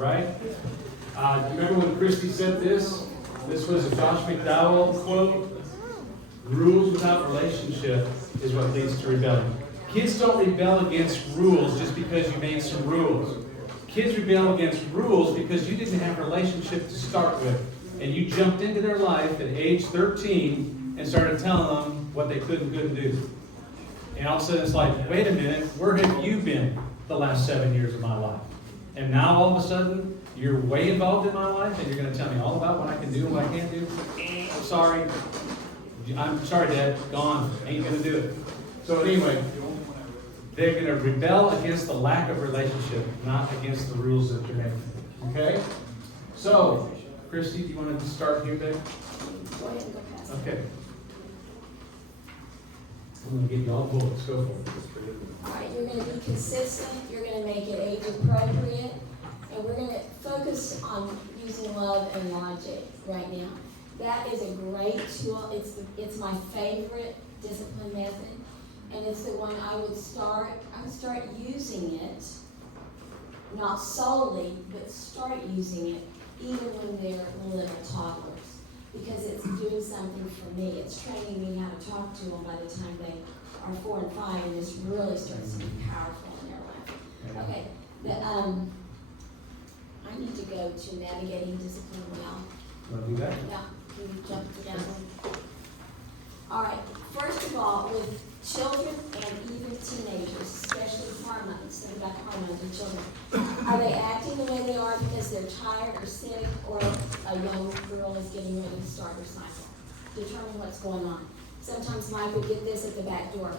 right? Do you remember when Christy said this? This was a Josh McDowell quote. Rules without relationship is what leads to rebellion. Kids don't rebel against rules just because you made some rules. Kids rebel against rules because you didn't have a relationship to start with. And you jumped into their life at age 13 and started telling them what they could and couldn't do. And all of a sudden it's like, wait a minute, where have you been the last 7 years of my life? And now all of a sudden, you're way involved in my life and you're going to tell me all about what I can do and what I can't do? Sorry. I'm sorry, Dad. Gone. Ain't going to do it. So anyway, they're going to rebel against the lack of relationship, not against the rules that you're making. Okay? So, Christy, do you want to start here, babe? Go ahead and go past. Okay. I'm going to give you all the bullets. Go for it. All right, you're going to be consistent. You're going to make it age appropriate. And we're going to focus on using love and logic right now. That is a great tool. It's my favorite discipline method. And it's the one I would start using it, not solely, but start using it even when they're little toddlers. Because it's doing something for me. It's training me how to talk to them by the time they are 4 and 5, and this really starts to be powerful in their life. Okay, I need to go to navigating discipline well. Want to do that? Yeah, can you jump together? All right, first of all, with children and even teenagers, especially hormones, think about the hormones in children. Are they acting the way they are because they're tired or sick, or a young girl is getting ready to start her cycle? Determine what's going on. Sometimes Mike would get this at the back door.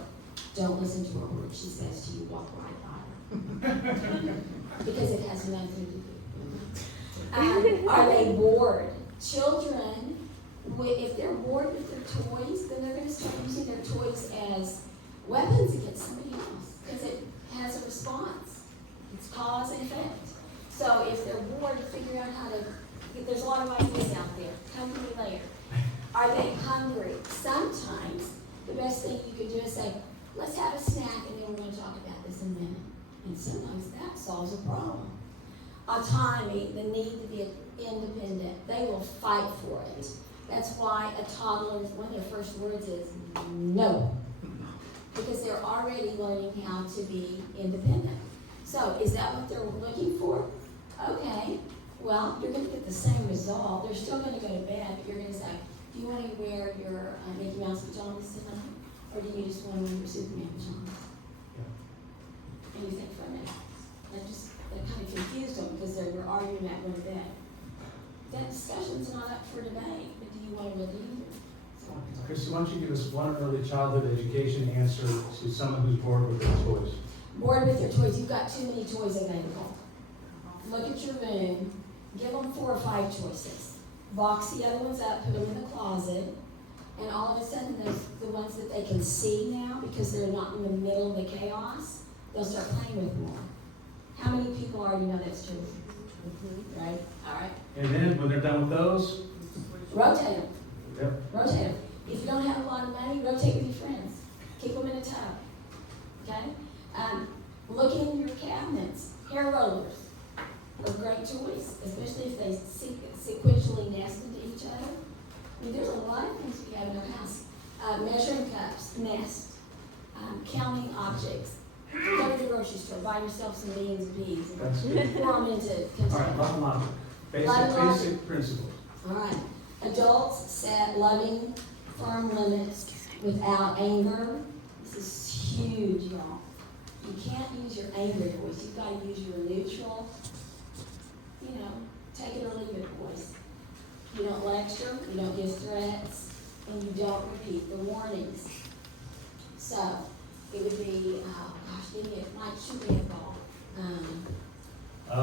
Don't listen to a word she says to you, walk right by her. Because it has nothing to do. Are they bored? Children, if they're bored with their toys, then they're going to start using their toys as weapons against somebody else. Because it has a response. It's cause and effect. So if they're bored, figure out how to, there's a lot of ideas out there. Come to me later. Are they hungry? Sometimes the best thing you could do is say, let's have a snack and then we're going to talk about this in a minute. And sometimes that solves a problem. Autonomy, the need to be independent. They will fight for it. That's why a toddler, one of their first words is no. Because they're already learning how to be independent. So is that what they're looking for? Okay. Well, you're going to get the same result. They're still going to go to bed, but you're going to say, do you want to wear your Mickey Mouse pajamas tonight? Or do you just want to wear your Superman pajamas? Yeah. And you think for a minute. That kind of confused them because they were arguing about going to bed. That discussion's not up for debate, but do you want to really either? So, Christy, why don't you give us one early childhood education answer to someone who's bored with their toys? Bored with your toys. You've got too many toys available. Look at your room. Give them 4 or 5 choices. Box the other ones up, put them in the closet, and all of a sudden, the ones that they can see now, because they're not in the middle of the chaos, they'll start playing with more. How many people already know that's true? Mm-hmm. Right? All right. And then, when they're done with those? Rotate them. Yep. Rotate them. If you don't have a lot of money, rotate with your friends. Keep them in a tub. Okay? Look in your cabinets. Hair rollers are great toys, especially if they sequentially nest into each other. I mean, there's a lot of things we have in our house. Measuring cups, nest, counting objects. Go to the grocery store, buy yourself some beans and peas, That's good. pour them into containers. All right, love and logic. Basic principles. All right. Adults set loving, firm limits without anger. This is huge, y'all. You can't use your anger voice. You've got to use your neutral, take it or leave it voice. You don't lecture, you don't give threats, and you don't repeat the warnings. So, it would be, give me a, Mike, shoot me a ball. I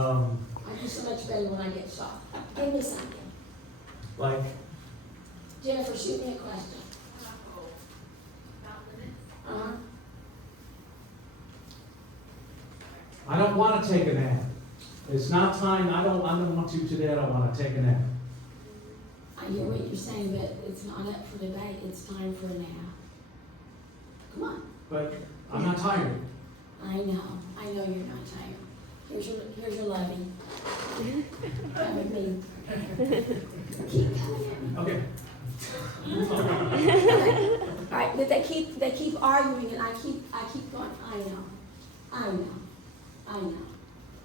do so much better when I get shot. Give me something. Like? Jennifer, shoot me a question. I don't want to take a nap. It's not time. I don't want to today. I don't want to take a nap. I hear what you're saying, but it's not up for debate. It's time for a nap. Come on. But I'm not tired. I know you're not tired. Here's your lovey. Come with me. Keep coming at me. Okay. All right, but they keep arguing, and I keep going. I know,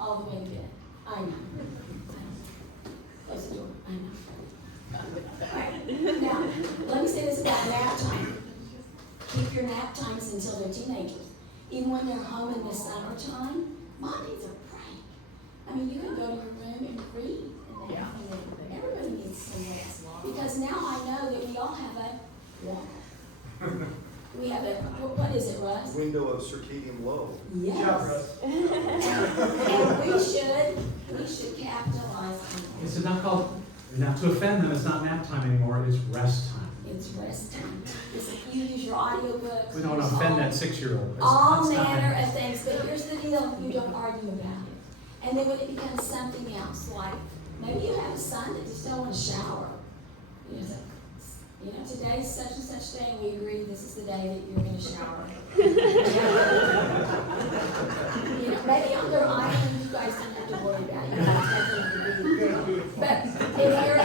all the way to bed. I know. Close the door. I know. All right. Now, let me say this about nap time. Keep your nap times until they're teenagers. Even when they're home in the summertime, Mom needs a break. I mean, you can go to your room and read. Everybody needs some rest. Because now I know that we all have a wall. We have a, what is it, Russ? Window of circadian low. Yes. And we should capitalize on it. It's not called, not to offend them, it's not nap time anymore, it's rest time. It's rest time. You use your audiobooks. We don't want to offend that 6-year-old. All manner of things, but here's the deal, you don't argue about it. And then when it becomes something else, like maybe you have a son that just don't want to shower. Today's such and such day, and we agree this is the day that you're going to shower. Maybe on their island, you guys don't have to worry about it. You guys have nothing to do. But if you're in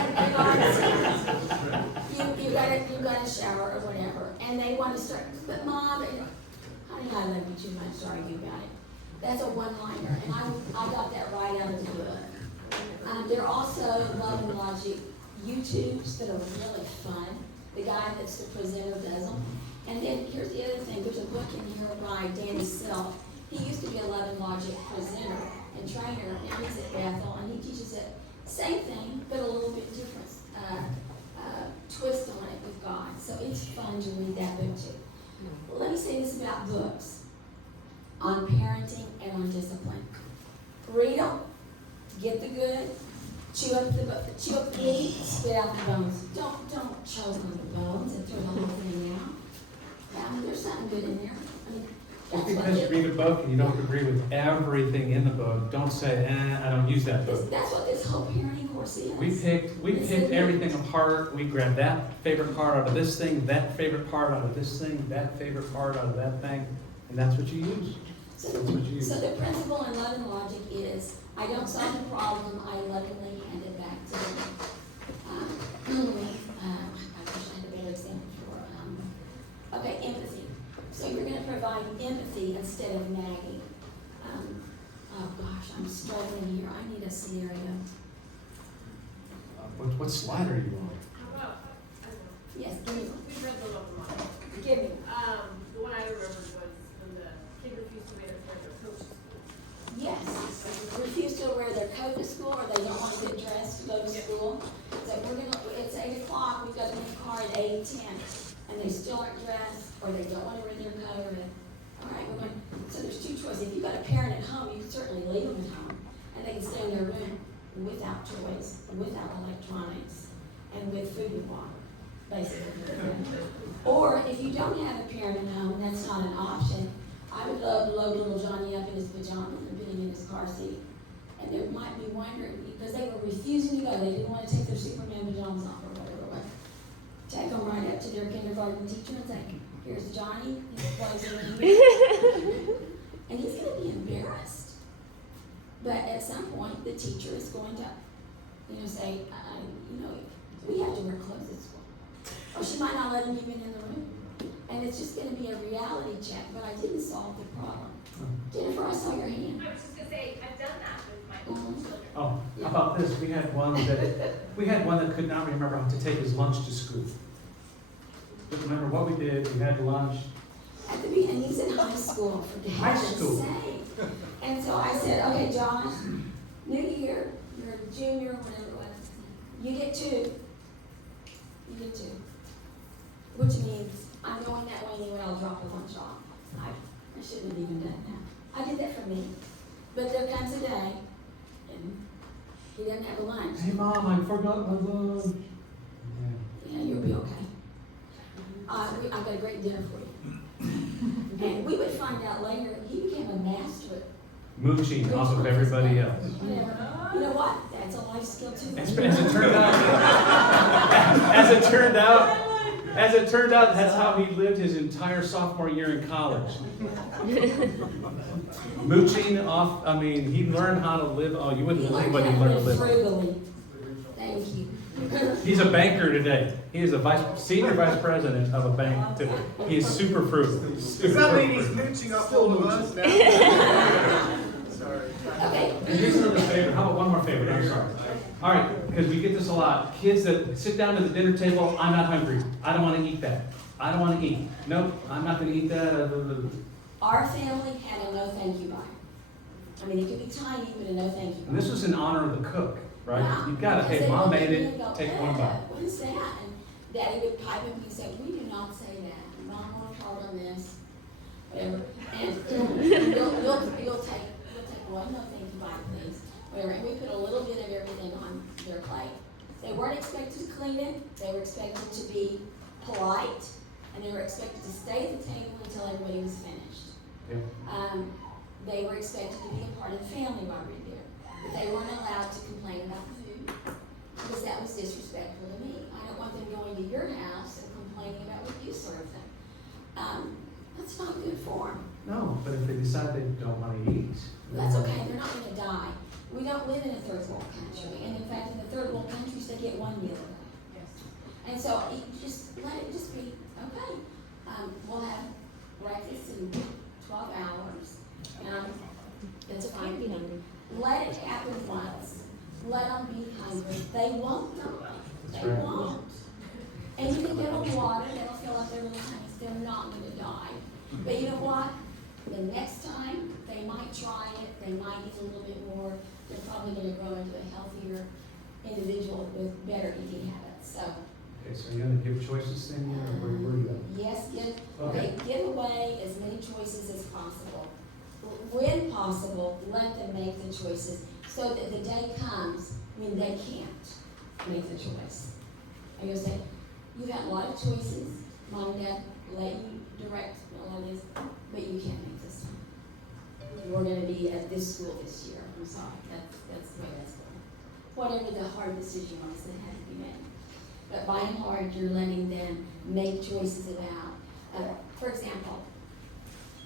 Ireland, you got to shower or whatever, and they want to start. But Mom, honey, I love you too much to argue about it. That's a one-liner, and I got that right out of the book. There are also Love and Logic YouTubes that are really fun. The guy that's the presenter does them. And then here's the other thing. There's a book in here by Danny Self. He used to be a Love and Logic presenter and trainer. Now he's at Bethel, and he teaches it. Same thing, but a little bit different twist on it with God. So it's fun to read that book too. Well, let me say this about books on parenting and on discipline. Read them, get the good, chew up the meat, spit out the bones. Don't choke on the bones and throw the whole thing out. There's something good in there. Just because you read a book and you don't agree with everything in the book, don't say, I don't use that book. That's what this whole parenting course is. We picked everything apart. We grabbed that favorite part out of this thing, that favorite part out of this thing, that favorite part out of that thing, and that's what you use. So the principle in Love and Logic is, I don't solve the problem, I lovingly hand it back to them. I wish I had a better example for, empathy. So you're going to provide empathy instead of nagging. Oh gosh, I'm struggling here. I need a scenario. What slide are you on? Yes, give me one. We read the Love and Logic. Give me one. The one I remembered was when the kid refused to wear their coach. Yes, refuse to wear their coat to school, or they don't want to get dressed to go to school. So it's 8 o'clock, we've got them in the car at 8:10, and they still aren't dressed, or they don't want to wear their coat, all right, so there's two choices. If you've got a parent at home, you can certainly leave them at home, and they can stay in their room without toys, without electronics, and with food and water, basically. Or if you don't have a parent at home, and that's not an option, I would love to load little Johnny up in his pajamas and put him in his car seat. And they might be wondering, because they were refusing to go, they didn't want to take their Superman pajamas off or whatever. But take them right up to their kindergarten teacher and say, here's Johnny, his clothes are in here. And he's going to be embarrassed. But at some point, the teacher is going to, say, we have to wear clothes at school. Or she might not let him even in the room. And it's just going to be a reality check, but I didn't solve the problem. Jennifer, I saw your hand. I was just going to say, I've done that with my own children. Oh, how about this? We had one that could not remember how to take his lunch to school. But remember what we did? We had lunch. At the beginning, he's in high school, for High heaven's school. sake. And so I said, okay, Josh, new year, you're a junior, whatever it was. You get 2. You get 2. Which means I'm going that way anyway, I'll drop the lunch off. I shouldn't have even done that. I did that for me. But there comes a day, and he doesn't have a lunch. Hey, Mom, I forgot my lunch. Yeah, you'll be okay. I've got a great dinner for you. And we would find out later, he became a master at Mooching off of everybody else. whatever. You know what? That's a life skill too. As it turned out, As it turned out, that's how he lived his entire sophomore year in college. Mooching off, I mean, he learned how to live, oh, you wouldn't believe what he learned to live on. Frugally. Thank you. He's a banker today. He is a senior vice president of a bank today. He is super frugal. Does that mean he's mooching off all of us now? Sorry. Okay. And here's another favor. How about one more favor? I'm sorry. All right, because we get this a lot. Kids that sit down to the dinner table, I'm not hungry. I don't want to eat that. I don't want to eat. Nope, I'm not going to eat that. Our family had a no thank you line. I mean, it could be tiny, but a no thank you. And this was in honor of the cook, right? Yeah, You've got to, because hey, they mom look at made me it, and go, take one bite. What is that? And Daddy would pipe up and say, we do not say that. Mom worked hard on this. Whatever. And you'll take one no thank you bite, please. Whatever. And we put a little bit of everything on their plate. They weren't expected to clean it. They were expected to be polite. And they were expected to stay at the table until everybody was finished. Yeah. They were expected to be a part of the family while we were there. But they weren't allowed to complain about the food because that was disrespectful to me. I don't want them going to your house and complaining about what you serve them. That's not good form. No, but if they decide they don't want to eat. That's okay, they're not gonna die. We don't live in a third world country, and in fact, in the third world countries, they get one meal a day. And so, you just let it just be, okay, we'll have breakfast in 12 hours, it's fine. Let it happen once. Let them be hungry. They won't die. That's They right. won't. And you can give them water, that'll fill up their little tanks, they're not gonna die. But you know what? The next time, they might try it, they might eat a little bit more, they're probably gonna grow into a healthier individual with better eating habits, so. Okay, so you're going to give choices then, or where are you going? Yes, Okay. give away as many choices as possible. When possible, let them make the choices, so that the day comes when they can't make the choice. And you'll say, you've had a lot of choices, mom and dad let you direct a lot of this, but you can't make this one. You're gonna be at this school this year, I'm sorry, that's the way that's going. Whatever the hard decision was that had to be made. But by and large, you're letting them make choices about, for example,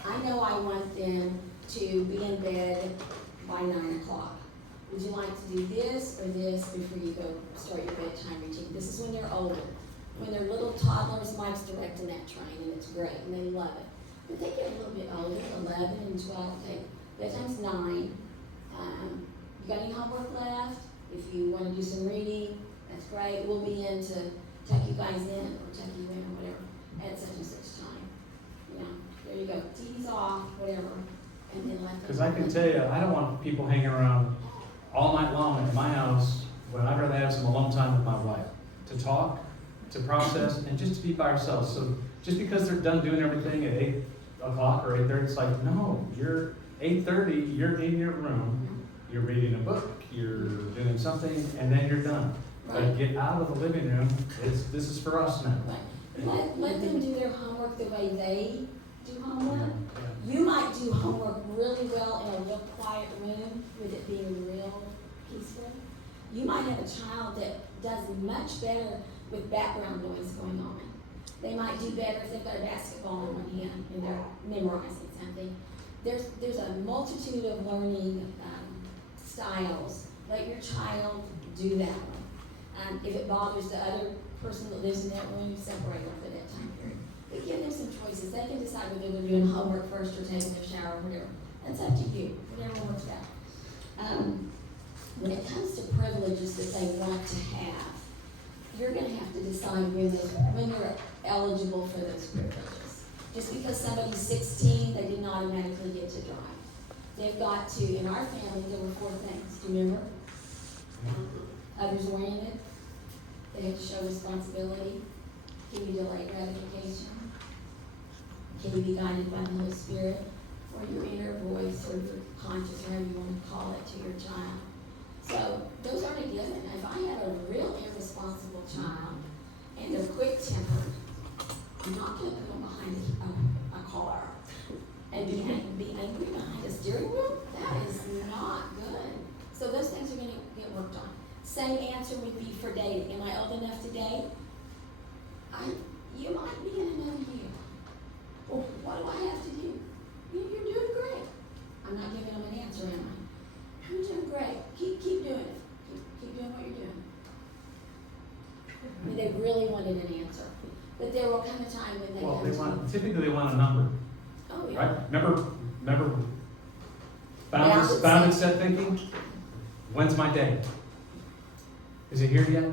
I know I want them to be in bed by 9 o'clock. Would you like to do this or this before you go start your bedtime routine? This is when they're older. When they're little toddlers, Mike's directing that train, and it's great, and they love it. But they get a little bit older, 11 and 12, okay, bedtime's 9. You got any homework left? If you want to do some reading, that's great. We'll be in to tuck you guys in, or tuck you in, or whatever, at such and such time. You know, there you go, TV's off, whatever, and then let them. Because I can tell you, I don't want people hanging around all night long at my house when I'd rather have some alone time with my wife to talk, to process, and just to be by ourselves. So just because they're done doing everything at 8 o'clock or 8:30, it's like, no, you're 8:30, you're in your room, you're reading a book, you're doing something, and then you're done. Right. Like, get out of the living room. This is for us now. Right. Let them do their homework the way they do homework. Yeah. You might do homework really well in a real quiet room with it being real peaceful. You might have a child that does much better with background noise going on. They might do better if they've got a basketball in one hand and they're memorizing something. There's a multitude of learning styles. Let your child do that one. If it bothers the other person that lives in that room, separate them for that time period. But give them some choices. They can decide whether they're doing homework first or taking their shower or whatever. That's up to you, whatever works out. When it comes to privileges that they want to have, you're going to have to decide when they're eligible for those privileges. Just because somebody's 16, they didn't automatically get to drive. They've got to, in our family, there were 4 things. Do you remember? Others oriented. They have to show responsibility. Can you delay gratification? Can you be guided by the Holy Spirit? Or your inner voice, or your conscience, or however you want to call it, to your child. So those are a given. If I have a real irresponsible child and they're quick-tempered, I'm not going to put them behind a car and be angry behind a steering wheel. That is not good. So those things are going to get worked on. Same answer would be for dating. Am I old enough to date? you might be in another year. Well, what do I have to do? You're doing great. I'm not giving them an answer, am I? You're doing great. Keep doing it. Keep doing what you're doing. I mean, they really wanted an answer. But there will come a time when they Well, come to typically they want a number, oh, yeah. right? Remember Bounded bounded set thinking? When's my day? Is it here yet?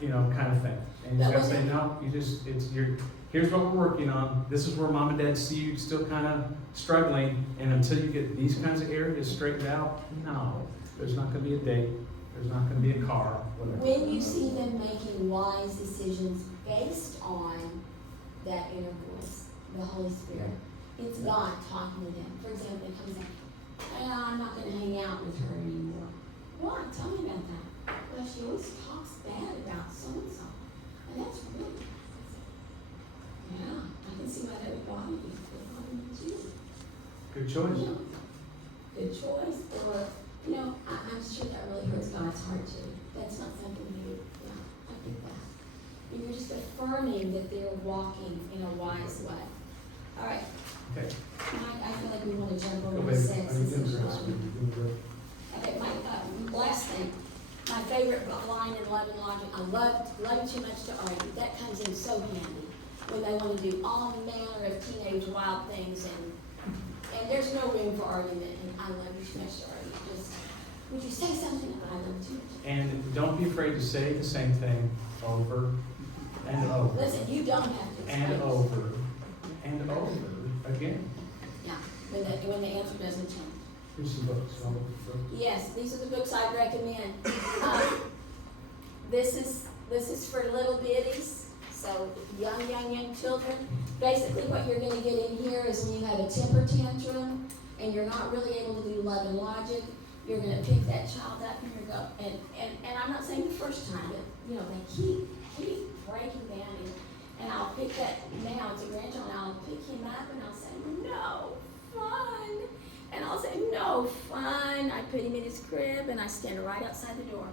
You know, kind of thing. And you That just gotta say, wasn't- no, here's what we're working on. This is where mom and dad see you still kind of struggling. And until you get these kinds of areas straightened out, no, there's not gonna be a date. There's not gonna be a car, whatever. When you see them making wise decisions based on that inner voice, the Holy Spirit, it's God talking to them. For example, it comes out, I'm not going to hang out with her anymore. Why? Tell me about that. Well, she always talks bad about so-and-so. And that's really, yeah, I can see why that would bother you. It would bother me too. Good choice. You know, good choice, or, you know, I'm sure that really hurts God's heart too. That's not something you, yeah, I get that. You're just affirming that they're walking in a wise way. All right, Okay. Mike, I feel like we want to jump Go over to baby. sex Are you and doing great? sexuality. You're doing great. Okay, Mike, last thing, my favorite line in Love and Logic, I love too much to argue. That comes in so handy when they want to do all manner of teenage wild things, and there's no room for argument, and I love you too much to argue. Just, would you say something? I love you too much. And don't be afraid to say the same thing over and over Listen, you don't have to and explain. over and over again. Yeah, when the answer doesn't change. Here's some books. Yes, these are the books I recommend. This is for little bitties, so young children. Basically, what you're going to get in here is when you have a temper tantrum and you're not really able to do Love and Logic, you're going to pick that child up and you're go and I'm not saying the first time, but you know they keep breaking down and I'll pick that now it's a grandchild and I'll pick him up and I'll say no fun. And I'll say, no fun. I put him in his crib and I stand right outside the door.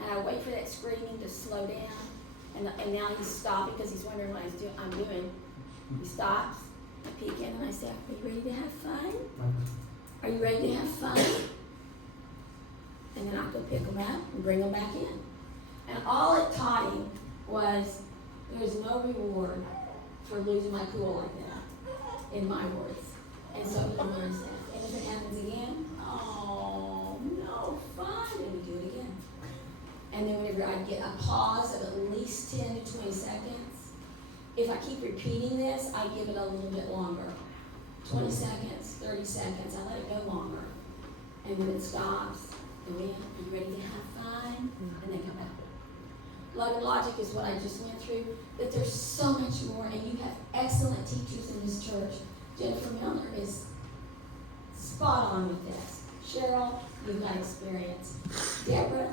And I wait for that screaming to slow down. And now he's stopping because he's wondering what I'm doing. He stops. I peek in and I say, are you ready to have fun? Are you ready to have fun? And then I go pick him up and bring him back in. And all it taught him was there's no reward for losing my cool like that, in my words. And so he learns that. And if it happens again, oh, no fun, and we do it again. And then whenever I get a pause of at least 10 to 20 seconds, if I keep repeating this, I give it a little bit longer. 20 seconds, 30 seconds, I let it go longer. And when it stops, and we, are you ready to have fun? And they come out. Love and Logic is what I just went through, but there's so much more, and you have excellent teachers in this church. Jennifer Milner is spot on with this. Cheryl, you've got experience. Deborah,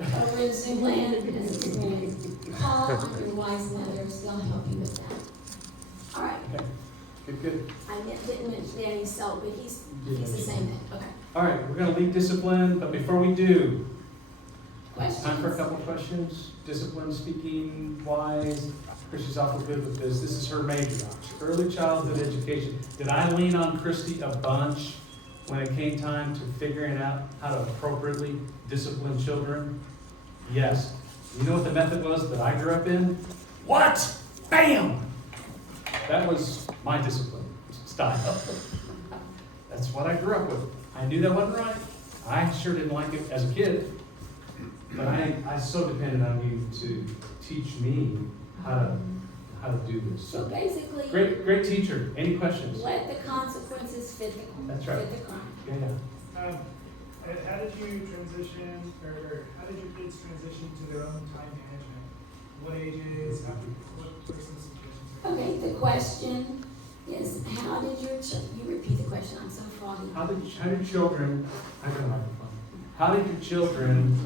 over in Zoomland, has experience. Call on your wise mothers, they'll help you with that. All right, Okay. Good. I didn't mention Danny Salt, but he's the same thing. Okay. All right, we're going to leave discipline, but before we do, Questions? time for a couple questions. Discipline, speaking, wise. Christy's awful good with this. This is her major. Early childhood education. Did I lean on Christy a bunch when it came time to figuring out how to appropriately discipline children? Yes. You know what the method was that I grew up in? What? Bam! That was my discipline style. That's what I grew up with. I knew that wasn't right. I sure didn't like it as a kid. But I so depended on you to teach me how to do this. So So basically, great teacher. Any questions? let the consequences fit the, That's right. fit the crime. Yeah. How did you transition, or how did your kids transition to their own time management? What ages? What were some situations? Okay, the question is, how did your you repeat the question, I'm so froggy. How did children? I got a microphone. How did your children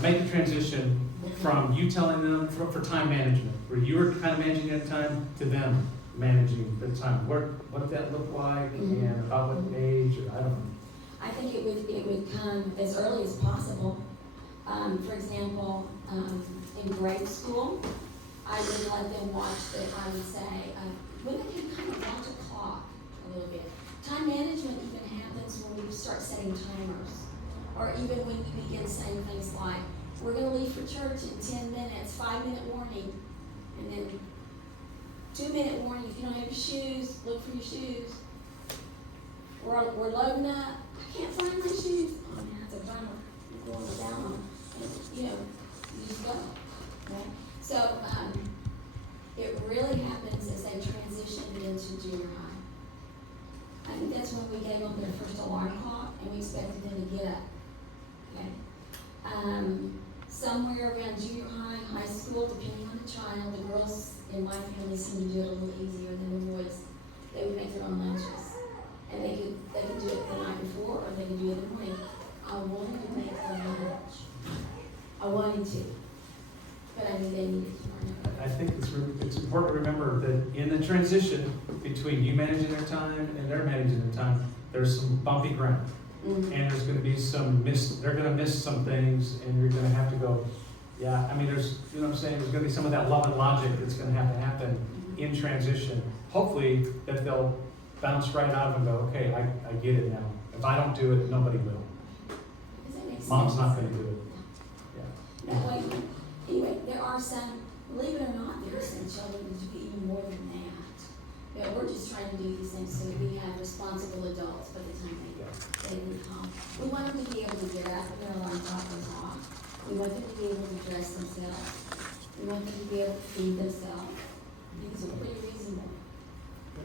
make the transition from you telling them for time management, where you were kind of managing at the time, to them managing the time? What did that look like, and about what age, or I don't know. I think it would come as early as possible. For example, in grade school, I would let them watch I would say, when they can kind of watch a clock a little bit. Time management even happens when we start setting timers. Or even when you begin saying things like, we're gonna leave for church in 10 minutes, 5-minute warning, and then 2-minute warning, if you don't have your shoes, look for your shoes. We're loading up, I can't find my shoes. Oh man, that's a bummer. You're going down on, you know, you just go, okay? So, it really happens as they transitioned into junior high. I think that's when we gave them their first alarm clock and we expected them to get up, okay? Somewhere around junior high, high school, depending on the child, the girls in my family seem to do it a little easier than the boys. They would make their own lunches. And they could do it the night before or they could do it in the morning. I wanted to make their lunch. I wanted to. But I knew they needed to learn. I think it's important to remember that in the transition between you managing their time and they're managing their time, there's some bumpy ground. Mm-hmm. And there's gonna be they're gonna miss some things and you're gonna have to go, yeah, I mean, there's, you know what I'm saying, there's gonna be some of that love and logic that's gonna have to happen in transition. Hopefully that they'll bounce right out of and go, okay, I get it now. If I don't do it, nobody will. Does that make sense? Mom's not gonna do it. Yeah. That way, anyway, there are some, believe it or not, there are some children who do even more than that. But we're just trying to do these things so that we have responsible adults by the time they leave home. We want them to be able to get up when their alarm clock goes off. We want them to be able to dress themselves. We want them to be able to feed themselves. These are pretty reasonable.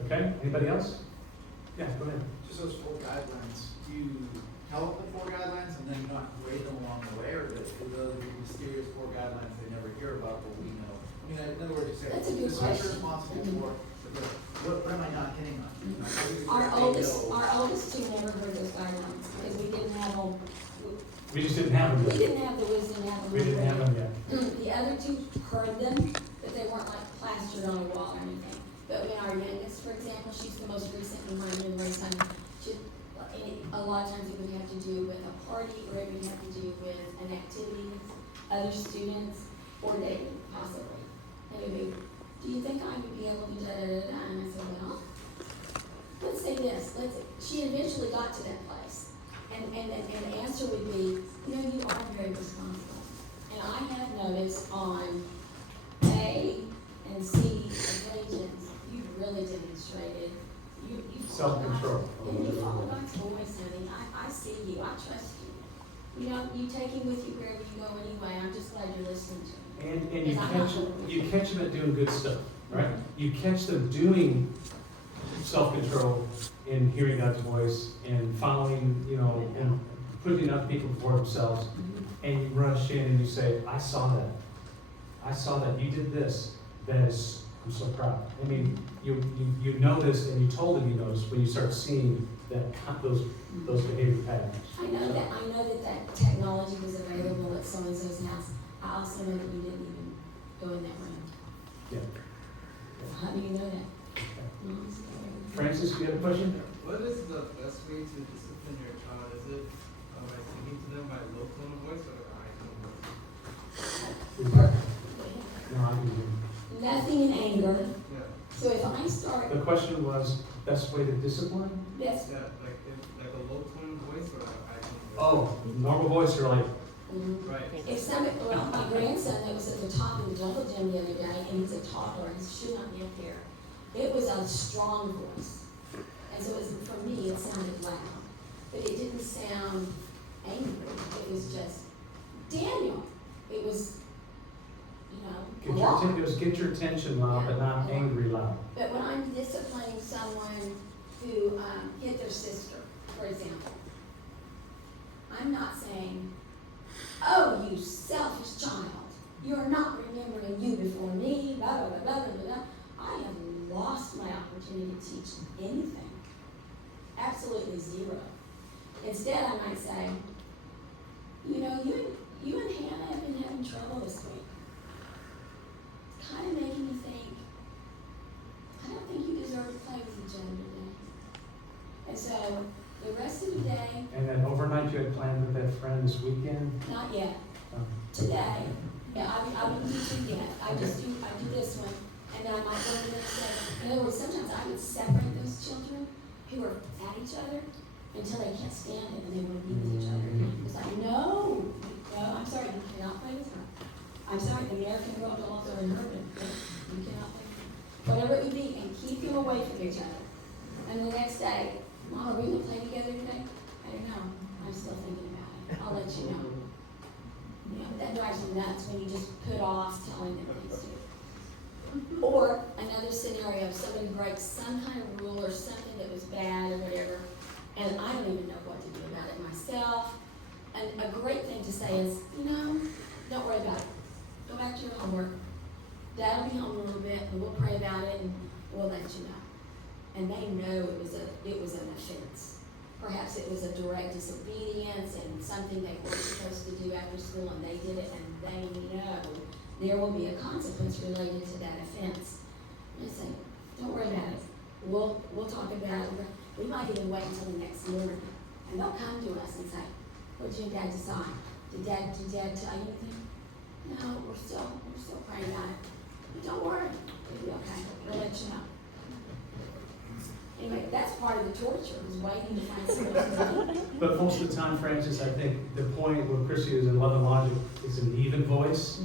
Okay, anybody else? Yeah, go ahead. Just those 4 guidelines, do you tell them the 4 guidelines and then you not grade them along the way, or do those mysterious 4 guidelines they never hear about, but we know? I mean, in other words, you say, That's a good this is what question. you're responsible for, but what am I not hitting on? How do you Our figure they oldest two never heard those guidelines because we didn't have them. We just didn't have We them yet. didn't have the wisdom to have them. We didn't have them yet. The other two heard them, but they weren't like plastered on a wall or anything. But when our youngest, for example, she's the most recent in my memory time, a lot of times it would have to do with a party or it would have to do with an activity with other students or dating, possibly. And it would be, do you think I would be able to da-da-da-da? And I said, well, let's say this. She eventually got to that place. And the answer would be, you know, you are very responsible. And I have noticed on A and C occasions, you've really demonstrated, you Self-control. And you follow God's voice, honey. I see you, I trust you. You know, you take him with you wherever you go anyway. I'm just glad you're listening to him. And you catch them at doing good stuff, right? You catch them doing self-control and hearing God's voice and following, you know, and putting other people before themselves. And you rush in and you say, I saw that. You did this. I'm so proud. I mean, you noticed and you told them you noticed when you start seeing those behavior patterns. I know that technology was available at so-and-so's house. I also know that you didn't even go in that room. Yeah. How do you know that? Francis, you have a question? What is the best way to discipline your child? Is it by speaking to them by low tone of voice or high tone of voice? No, I didn't. Nothing in anger. Yeah. So if I start, The question was, best way to discipline? yes. Yeah, like a low tone voice or a high tone voice? Oh, normal voice or like, Right. My grandson that was at the top of the jungle gym the other day, and he's a toddler, he should not be up there. It was a strong voice. And so for me, it sounded loud. But it didn't sound angry. It was just, Daniel. It was, you know, get your attention loud, but not angry loud. But when I'm disciplining someone who hit their sister, for example, I'm not saying, oh, you selfish child, you're not remembering you before me, blah, blah, blah, blah, blah, blah. I have lost my opportunity to teach anything. Absolutely zero. Instead, I might say, you know, you and Hannah have been having trouble this week. It's kind of making me think, I don't think you deserve to play with each other today. And so, the rest of the day, And then overnight you had planned with that friend this weekend? not yet. Um, Today, yeah, I wouldn't do it yet. I do and then I might go the next day. In other words, sometimes I would separate those children who are at each other until they can't stand it and they want to be with each other again. It's like, no, I'm sorry, you cannot play with her. I'm sorry, the American Girl dolls are in her room. You cannot play with her. Whatever it would be, and keep them away from each other. And the next day, Mom, are we going to play together today? I don't know. I'm still thinking about it. I'll let you know. You know, that drives me nuts when you just put off telling them things to do. Or another scenario, if somebody breaks some kind of rule or something that was bad or whatever, and I don't even know what to do about it myself. And a great thing to say is, don't worry about it. Go back to your homework. Dad will be home a little bit, and we'll pray about it, and we'll let you know. And they know it was an offense. Perhaps it was a direct disobedience and something they weren't supposed to do after school, and they did it, and they know there will be a consequence related to that offense. And I say, don't worry about it. We'll talk about it. We might even wait until the next morning, and they'll come to us and say, "What did you and Dad decide? Did Dad tell you anything?" "No, we're still praying about it." "But don't worry, it'll be okay. We'll let you know." Anyway, that's part of the torture, is waiting to find somebody who's But most of the time, Francis, I think the point with Christy is in Love and Logic is an even voice.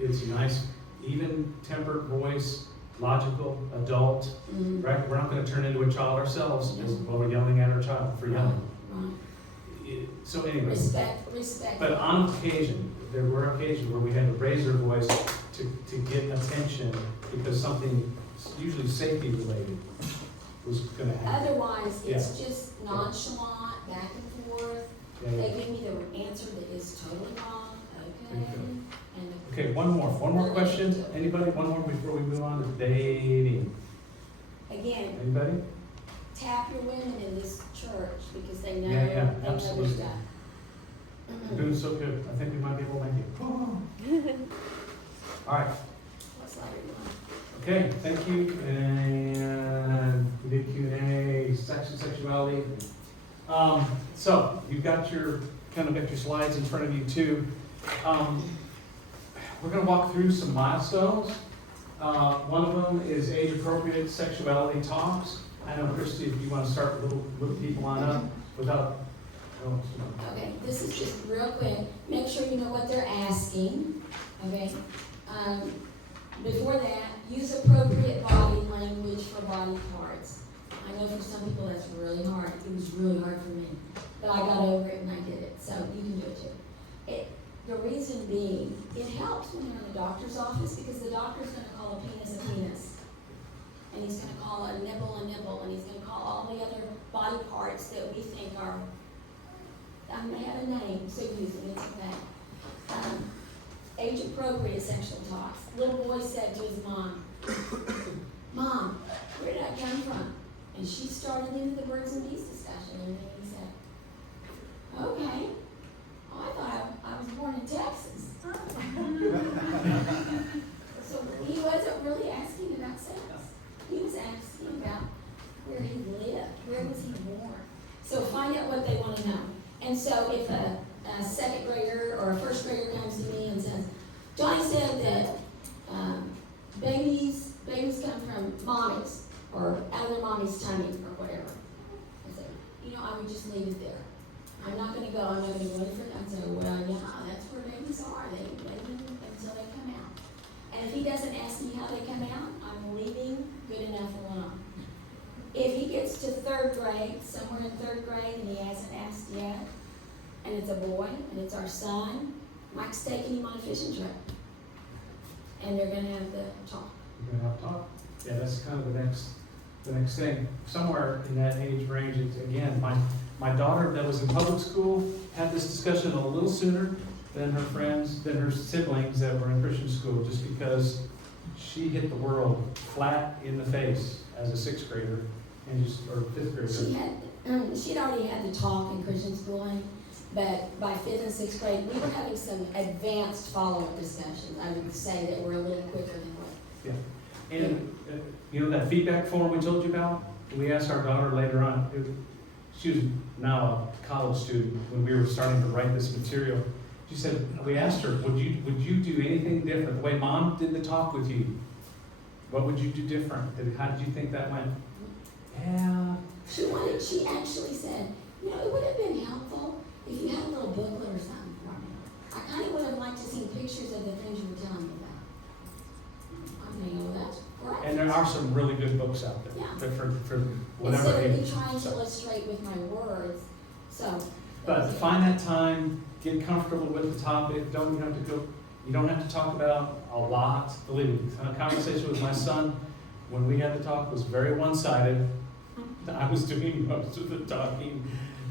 It's a nice, even tempered voice, logical, adult, right? We're not going to turn into a child ourselves while we're yelling at our child for yelling. Right. So anyway. Respect. But on occasion, there were occasions where we had to raise our voice to get attention because something usually safety related was going to happen. Otherwise, it's just nonchalant, back and forth. Yeah. They give me the answer that is totally wrong. Okay. And Okay, one more question. Anybody? One more before we move on to dating. again, Anybody? tap your women in this church because they know Yeah, they know their absolutely. stuff. You're doing so good. I think we might be able to make it. All right. What's like everyone? Okay, thank you. And we did Q&A, sexuality. So you've got your slides in front of you too. We're going to walk through some milestones. One of them is age-appropriate sexuality talks. I know, Christy, if you want to start with little people on up without. Okay, this is just real quick. Make sure you know what they're asking. Okay. Before that, use appropriate body language for body parts. I know for some people that's really hard. It was really hard for me, but I got over it and I did it. So you can do it too. The reason being, it helps when you're in the doctor's office because the doctor's going to call a penis, and he's going to call a nipple, and he's going to call all the other body parts that we think are. They have a name, so use it. It's okay. Age-appropriate sexual talks. Little boy said to his mom, "Mom, where did I come from?" And she started into the birds and bees discussion, and then he said, "Okay. Oh, I thought I was born in Texas." So he wasn't really asking about sex. He was asking about where he lived, where was he born. So find out what they want to know. And so if a second grader or a first grader comes to me and says, "Johnny said that babies come from mommies or out of their mommy's tummy or whatever," I said, I would just leave it there. I'm not going to go any further. I'd say, "Well, yeah, that's where babies are. They until they come out." And if he doesn't ask me how they come out, I'm leaving good enough alone. If he gets to third grade, somewhere in third grade, and he hasn't asked yet, and it's a boy, and it's our son, Mike's taking him on a fishing trip. And they're going to have the talk. You're going to have to talk. Yeah, that's kind of the next thing. Somewhere in that age range, it's, again, my daughter that was in public school had this discussion a little sooner than her friends, than her siblings that were in Christian school, just because she hit the world flat in the face as a sixth grader or fifth grader. She'd already had the talk in Christian schooling, but by fifth and sixth grade, we were having some advanced follow-up discussions. I would say that we're a little quicker than what. Yeah, and that feedback form we told you about, we asked our daughter later on, she was now a college student when we were starting to write this material, She said, we asked her, would you do anything different? The way Mom did the talk with you, what would you do different? How did you think that went? Yeah. She actually said, you know, it would have been helpful if you had a little booklet or something for me. I kind of would have liked to see pictures of the things you were telling me about. I mean, that's great. And there are some really good books out there Yeah. for whatever Instead of me age. trying to So. illustrate with my words, so. But find that time, get comfortable with the topic. You don't have to talk about a lot. Believe me, a conversation with my son, when we had the talk, was very one-sided. I was doing most of the talking,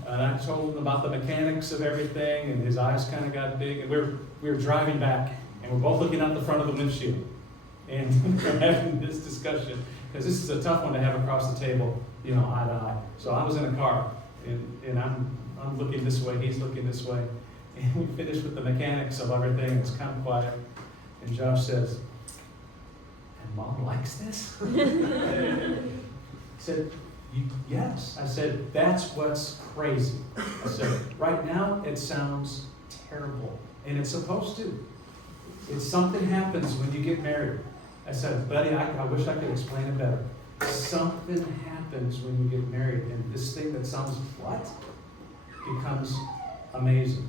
and I told him about the mechanics of everything, and his eyes kind of got big. And we were driving back, and we're both looking out the front of the windshield, and we're having this discussion, because this is a tough one to have across the table, eye to eye. So I was in a car, and I'm looking this way, he's looking this way, and we finished with the mechanics of everything. It's kind of quiet, and Josh says, "And Mom likes this?" I said, "Yes." I said, "That's what's crazy." I said, "Right now, it sounds terrible, and it's supposed to. It's something happens when you get married." I said, "Buddy, I wish I could explain it better. Something happens when you get married, and this thing that sounds what becomes amazing."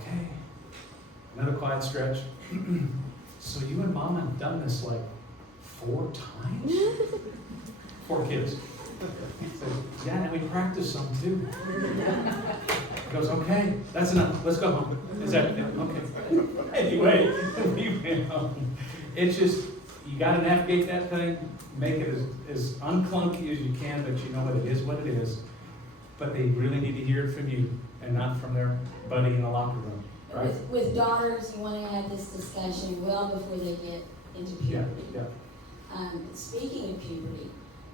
Okay, another quiet stretch. "So you and Mom have done this like 4 times?" 4 kids. I said, "Yeah, and we practice some too." He goes, "Okay, that's enough. Let's go home." Is that okay? Anyway, we went home. It's just, you got to navigate that thing, make it as unclunky as you can, but you know what it is. But they really need to hear it from you and not from their buddy in the locker room, right? With daughters, you want to have this discussion well before they get into puberty. Yeah. Speaking of puberty,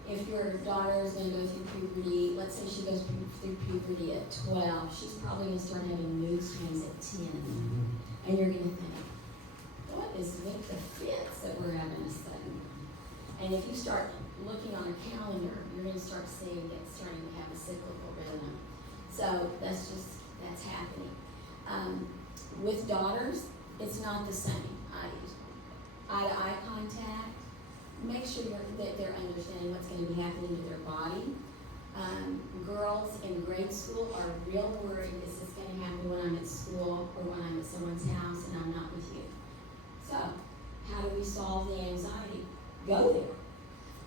if your daughter is going to go through puberty, let's say she goes through puberty at 12, she's probably going to start having mood swings at 10. And you're going to think, what is with the fits that we're having a sudden? And if you start looking on a calendar, you're going to start seeing it starting to have a cyclical rhythm. So that's happening. With daughters, it's not the same. Eye-to-eye contact. Make sure that they're understanding what's going to be happening to their body. Girls in grade school are real worried, is this going to happen when I'm at school or when I'm at someone's house and I'm not with you? So, how do we solve the anxiety? Go there.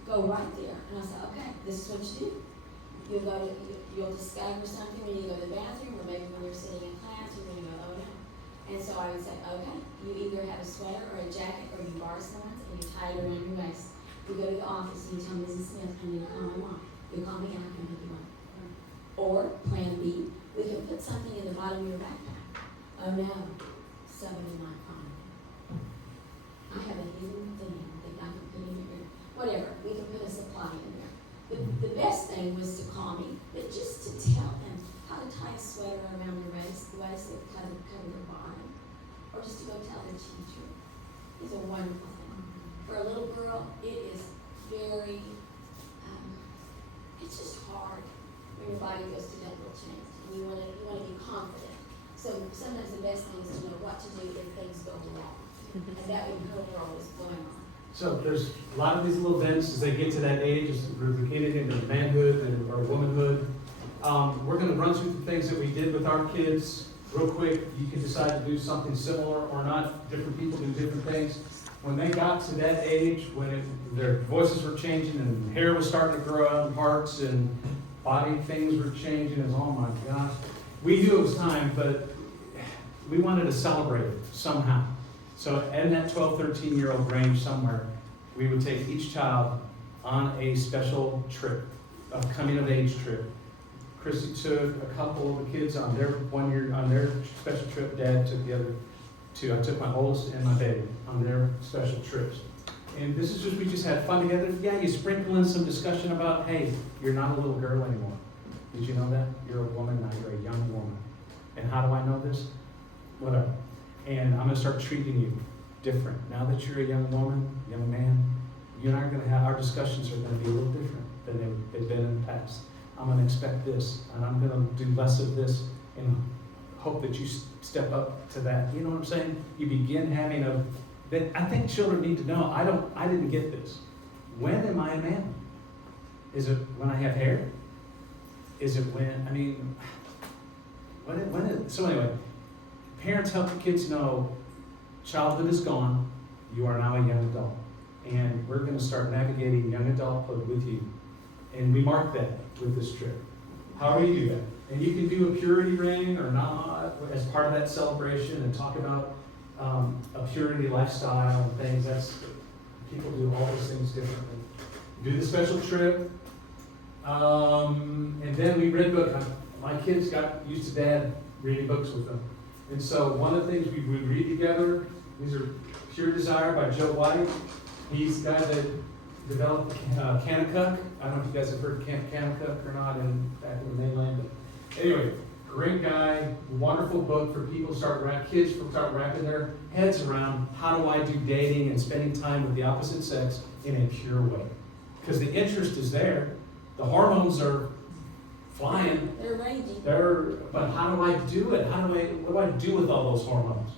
Go right there. And I'll say, okay, this is what you do. You'll discover something when you go to the bathroom, or maybe when you're sitting in class, you're going to go, oh no. And so I would say, okay, you either have a sweater or a jacket, or you borrow someone's and you tie it around your waist. You go to the office and you tell Mrs. Smith, I need to call my mom. You call me and I can pick you up. Or plan B, we can put something in the bottom of your backpack. Oh no, somebody might find it. I have a hidden thing that I can put in your, whatever, we can put a supply in there. The best thing was to call me, but just to tell them how to tie a sweater around their waist that cover their bottom. Or just to go tell their teacher. It's a wonderful thing. For a little girl, it is very, it's just hard when your body goes through that little change. And you want to be confident. So sometimes the best thing is to know what to do if things go wrong. And that would her world is going on. So there's a lot of these little events as they get to that age, as we're getting into manhood or womanhood. We're going to run through the things that we did with our kids real quick. You can decide to do something similar or not. Different people do different things. When they got to that age, when their voices were changing and hair was starting to grow out in parts and body things were changing, and oh my gosh. We knew it was time, but we wanted to celebrate it somehow. So in that 12, 13-year-old range somewhere, we would take each child on a special trip, a coming-of-age trip. Chrissy took a couple of the kids on their special trip. Dad took the other 2. I took my oldest and my baby on their special trips. And this is we just had fun together. Yeah, you sprinkle in some discussion about, hey, you're not a little girl anymore. Did you know that? You're a woman now, you're a young woman. And how do I know this? Whatever. And I'm going to start treating you different. Now that you're a young woman, young man, you and I are going to have, our discussions are going to be a little different than they've been in the past. I'm going to expect this, and I'm going to do less of this, and hope that you step up to that. You know what I'm saying? You begin having that I think children need to know. I didn't get this. When am I a man? Is it when I have hair? Is it so anyway, parents help the kids know childhood is gone. You are now a young adult. And we're going to start navigating young adulthood with you. And we mark that with this trip. How do you do that? And you can do a purity ring or not as part of that celebration and talk about a purity lifestyle and things. People do all those things differently. Do the special trip. And then we read books. My kids got used to Dad reading books with them. And so one of the things we would read together, these are Pure Desire by Joe White. He's the guy that developed Kanakuk. I don't know if you guys have heard of Kanakuk or not back in the mainland. But anyway, great guy, wonderful book for people kids to start wrapping their heads around how do I do dating and spending time with the opposite sex in a pure way. Because the interest is there. The hormones are flying. They're raging. But how do I do it? What do I do with all those hormones?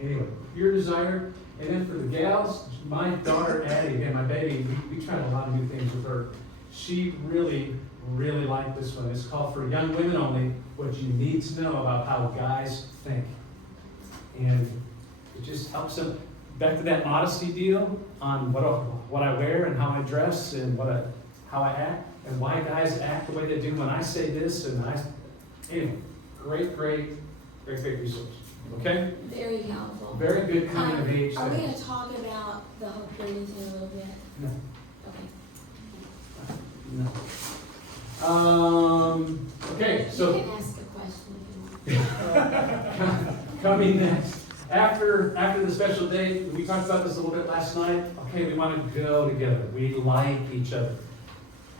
Anyway, Pure Desire. And then for the gals, my daughter Addie, again, my baby, we tried a lot of new things with her. She really, really liked this one. It's called For Young Women Only, What You Need to Know About How Guys Think. And it just helps them, back to that modesty deal on what I wear and how I dress and how I act and why guys act the way they do when I say this anyway, great resource. Okay? Very helpful. Very good coming of age Are we thing. going to talk about the whole purity thing a little bit? No. Okay. Okay, so You can ask a question if you want. coming next. After the special day, we talked about this a little bit last night. Okay, we want to go together. We like each other.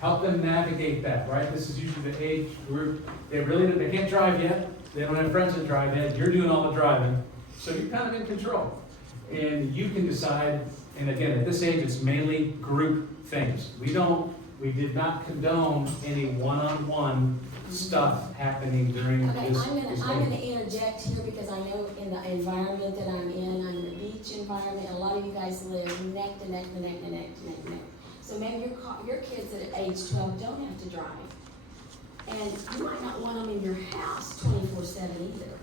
Help them navigate that, right? This is usually the age group. They can't drive yet. They don't have friends that drive yet. You're doing all the driving. So you're kind of in control. And you can decide, and again, at this age, it's mainly group things. We did not condone any one-on-one stuff happening during Okay, this. I'm gonna interject here because I know in the environment that I'm in a beach environment. A lot of you guys live neck to neck to neck to neck to neck to neck. So maybe your kids at age 12 don't have to drive. And you might not want them in your house 24/7 either.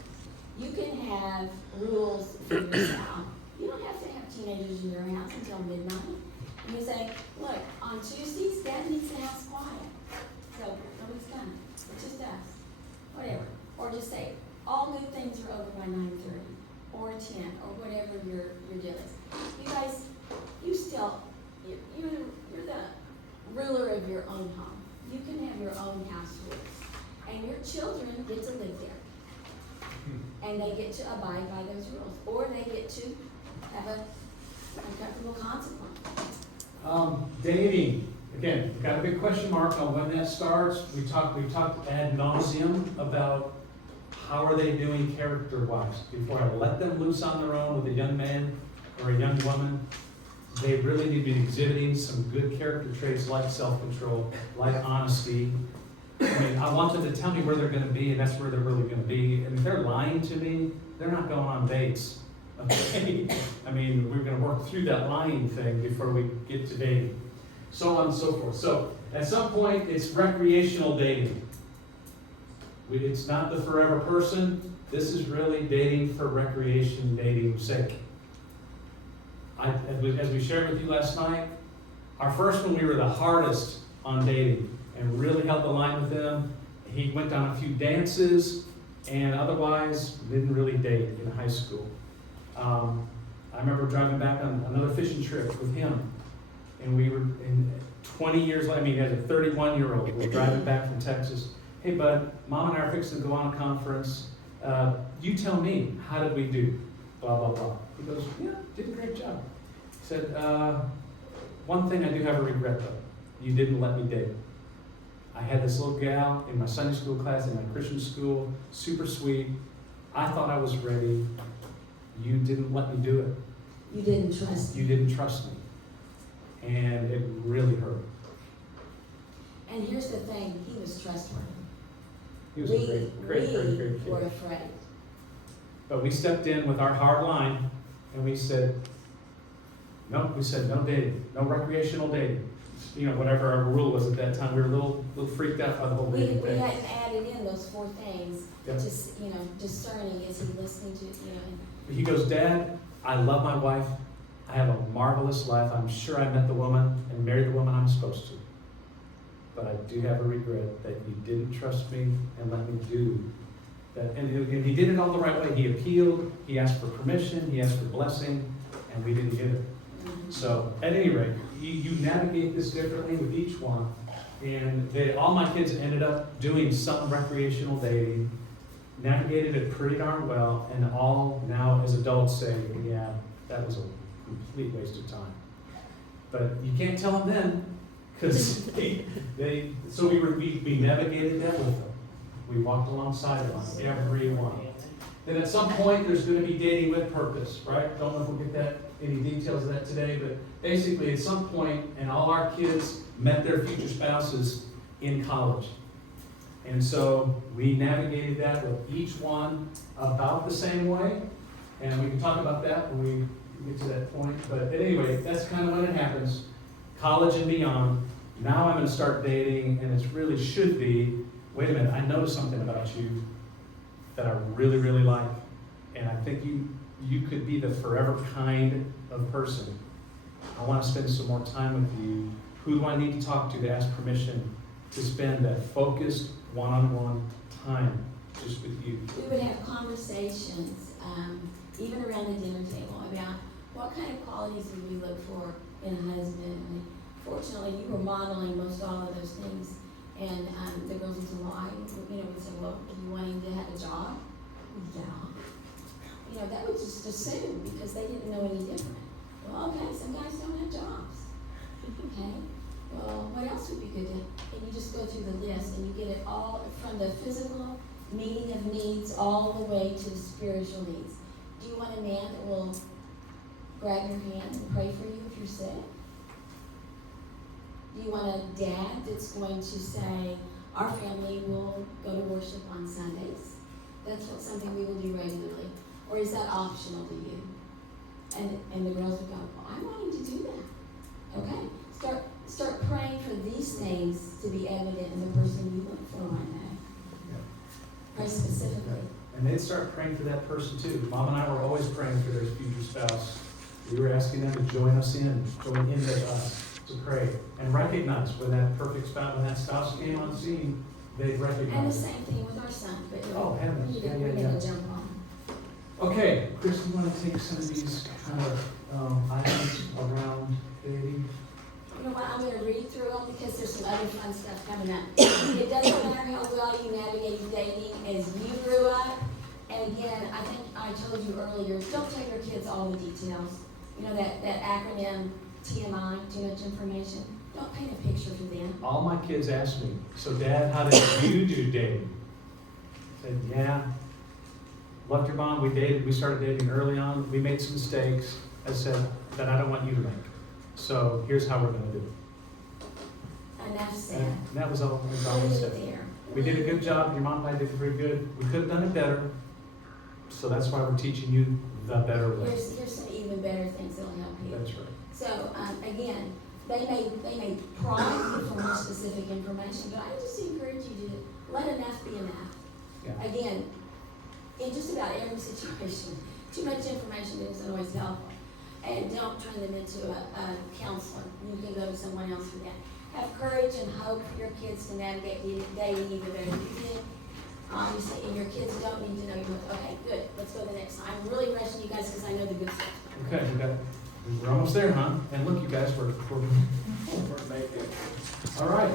You can have rules for yourself. You don't have to have teenagers in your house until midnight. And you say, look, on Tuesdays, Dad needs the house quiet. So nobody's coming. It's just us. Whatever. Or just say, all new things are over by 9:30 or 10 or whatever your deal is. You guys, you're the ruler of your own home. You can have your own house rules. And your children get to live there. And they get to abide by those rules. Or they get to have a uncomfortable consequence. Dating. Again, we've got a big question mark on when that starts. We talked ad nauseum about how are they doing character-wise. Before I let them loose on their own with a young man or a young woman, they really need to be exhibiting some good character traits like self-control, like honesty. I mean, I want them to tell me where they're going to be, and that's where they're really going to be. And if they're lying to me, they're not going on dates. Okay? I mean, we're going to work through that lying thing before we get to dating. So on and so forth. So, at some point, it's recreational dating. It's not the forever person. This is really dating for recreation, dating's sake. As we shared with you last night, our first one, we were the hardest on dating and really held the line with him. He went on a few dances and otherwise didn't really date in high school. I remember driving back on another fishing trip with him, and we were in 20 years later, as a 31-year-old, we're driving back from Texas. Hey, bud, Mom and I are fixing to go on a conference. You tell me, how did we do? Blah, blah, blah. He goes, yeah, did a great job. He said, one thing I do have a regret, though. You didn't let me date. I had this little gal in my Sunday school class, in my Christian school, super sweet. I thought I was ready. You didn't let me do it. You didn't trust me. You didn't trust me. And it really hurt. And here's the thing, he was trustworthy. He was a great We kid. were afraid. But we stepped in with our hard line and we said, no dating, no recreational dating. You know, whatever our rule was at that time, we were a little freaked out by the whole We dating thing. hadn't added in those 4 things, Yep. just, discerning, is he listening to, and He goes, Dad, I love my wife. I have a marvelous life. I'm sure I met the woman and married the woman I'm supposed to. But I do have a regret that you didn't trust me and let me do that. And he did it all the right way. He appealed, he asked for permission, he asked for blessing, and we didn't get it. So, at any rate, you navigate this differently with each one. And all my kids ended up doing some recreational dating, navigated it pretty darn well, and all now as adults say, yeah, that was a complete waste of time. But you can't tell them then, because so we navigated that with them. We walked alongside them on every one. Then at some point, there's going to be dating with purpose, right? Don't know if we'll get any details of that today, but basically at some point, and all our kids met their future spouses in college. And so we navigated that with each one about the same way, and we can talk about that when we get to that point. But anyway, that's kind of when it happens, college and beyond. Now I'm going to start dating, and it really should be, wait a minute, I know something about you that I really, really like, and I think you could be the forever kind of person. I want to spend some more time with you. Who do I need to talk to ask permission to spend that focused one-on-one time just with you? we would have conversations, even around the dinner table, about what kind of qualities would we look for in a husband. And fortunately, you were modeling most all of those things. And the girls would say, well, we said, well, do you want him to have a job? Yeah. That would just assume, because they didn't know any different. Well, okay, some guys don't have jobs. Okay. Well, what else would be good to, and you just go through the list and you get it all from the physical meeting of needs all the way to the spiritual needs. Do you want a man that will grab your hand and pray for you if you're sick? Do you want a dad that's going to say, our family will go to worship on Sundays? That's something we will do regularly. Or is that optional to you? And the girls would go, well, I'm wanting to do that. Okay. Start praying for these things to be evident in the person you look for one day. Yeah. Pray specifically. And they'd start praying for that person too. Mom and I were always praying for their future spouse. We were asking them to join into us to pray and recognize when that perfect spouse, when that spouse came on scene, they'd recognize. And the same thing with our son. But Oh, heavens. we're Yeah. going to jump on. Okay, Chris, you want to take some of these kind of items around dating? You know what, I'm going to read through them because there's some other fun stuff coming up. It doesn't matter how well you navigated dating as you grew up. And again, I think I told you earlier, don't tell your kids all the details. You know, that acronym TMI, too much information. Don't paint a picture for them. All my kids ask me, so Dad, how did you do dating? I said, yeah, loved your mom, we started dating early on, we made some mistakes. I said, that I don't want you to make. So here's how we're going to do it. Enough said. And that was all we Leave said. it there. We did a good job, your mom and I did very good. We could have done it better, so that's why we're teaching you the better way. Here's some even better things that'll help you. That's right. So, again, they may prod you for more specific information, but I just encourage you to let enough be enough. Yeah. Again, in just about every situation, too much information isn't always helpful. And don't turn them into a counselor. You can go to someone else for that. Have courage and hope for your kids to navigate dating even better than you did. Obviously, and your kids don't need to know you. Okay, good. Let's go to the next slide. I'm really rushing you guys because I know the good stuff. Okay, we're almost there, huh? And look, you guys, we're making. all right.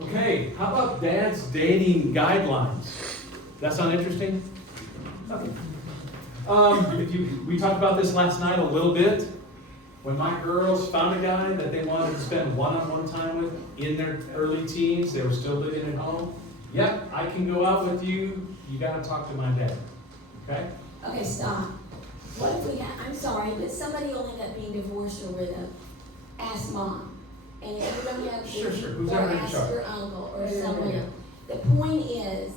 Okay, how about Dad's dating guidelines? That sound interesting? Okay. We talked about this last night a little bit. When my girls found a guy that they wanted to spend one-on-one time with in their early teens, they were still living at home. Yep, I can go out with you. You got to talk to my dad. Okay? Okay, stop. What if we have, I'm sorry, but somebody will end up being divorced or widowed. Ask mom. And if you don't have, Sure. Who's or ever in ask charge? your uncle or Yeah. someone else. The point is,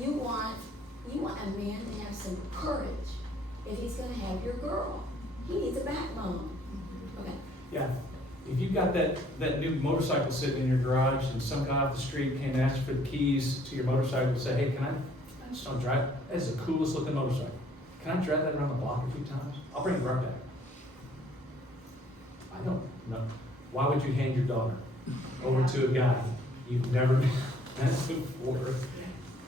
you want a a man to have some courage if he's gonna have your girl. He needs a backbone. Okay. Yeah, if you've got that new motorcycle sitting in your garage and some guy off the street came and asked you for the keys to your motorcycle and say, hey, I just don't drive, that's the coolest looking motorcycle. Can I drive that around the block a few times? I'll bring it right back. I don't know. Why would you hand your daughter over to a guy you've never met before?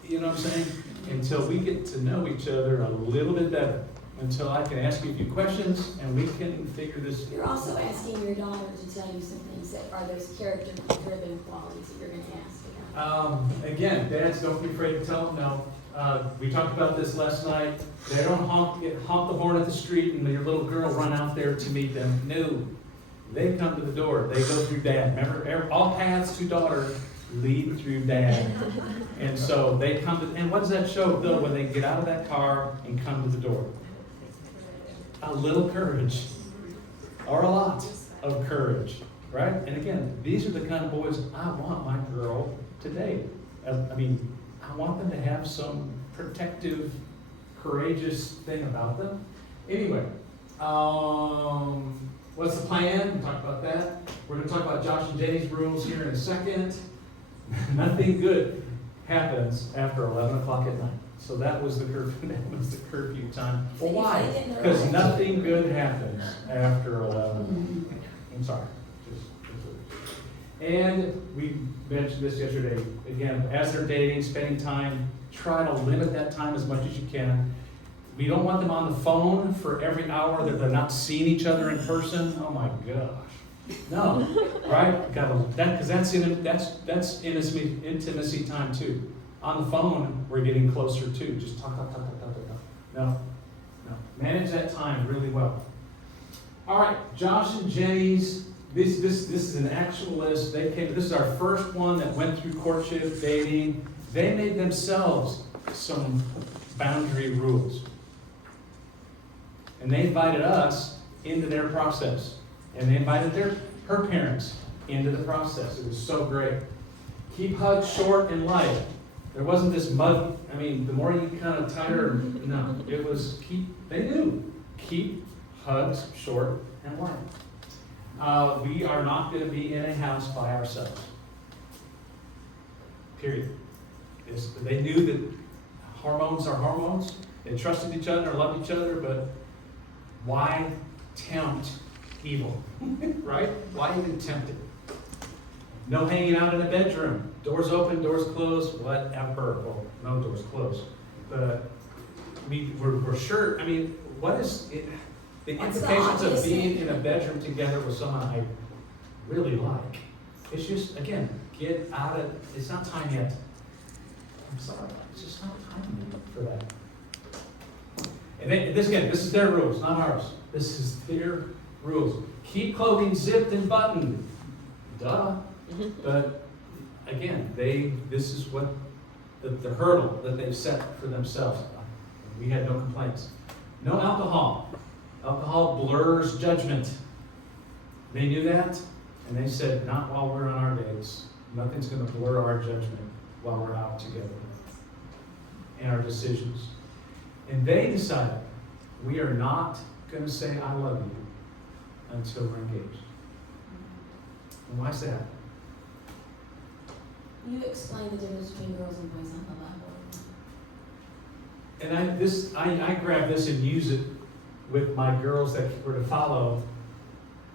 You know what I'm saying? Until we get to know each other a little bit better. Until I can ask you a few questions and we can figure this. You're also asking your daughter to tell you some things that are those character-driven qualities that you're gonna ask about. Again, dads, don't be afraid to tell them no. We talked about this last night. They don't honk the horn at the street and your little girl run out there to meet them. No. They come to the door. They go through dad. Remember, all paths to daughter lead through dad. And so they come to, and what does that show, though, when they get out of that car and come to the door? A little courage. Or a lot of courage. Right? And again, these are the kind of boys I want my girl to date. I want them to have some protective, courageous thing about them. Anyway, what's the plan? We talked about that. We're going to talk about Josh and Jenny's rules here in a second. Nothing good happens after 11 o'clock at night. So that was the curfew time. Well, why? Because nothing good happens after 11. I'm sorry. And we mentioned this yesterday. Again, as they're dating, spending time, try to limit that time as much as you can. We don't want them on the phone for every hour that they're not seeing each other in person. Oh my gosh. No, right? Because that's intimacy time too. On the phone, we're getting closer too. Just talk. No. Manage that time really well. All right, Josh and Jenny's. This is an actual list. This is our first one that went through courtship, dating. They made themselves some boundary rules. And they invited us into their process. And they invited her parents into the process. It was so great. Keep hugs short and light. There wasn't this mud. The more you kind of tighter, no. It was they knew. Keep hugs short and light. We are not going to be in a house by ourselves. Period. They knew that hormones are hormones. They trusted each other, loved each other, but why tempt evil? Right? Why even tempt it? No hanging out in a bedroom. Doors open, doors closed, whatever. Well, no doors closed. But we're sure. What is it? The implications of being in a bedroom together with someone I really like. It's just, again, get out of, it's not time yet. I'm sorry, it's just not time yet for that. And this is their rules, not ours. This is their rules. Keep clothing zipped and buttoned. Duh. But again, this is what the hurdle that they've set for themselves. We had no complaints. No alcohol. Alcohol blurs judgment. They knew that, and they said, not while we're on our dates. Nothing's going to blur our judgment while we're out together and our decisions. And they decided, we are not going to say I love you until we're engaged. And why is that? You explain the difference between girls and boys on the level. And I grab this and use it with my girls that were to follow,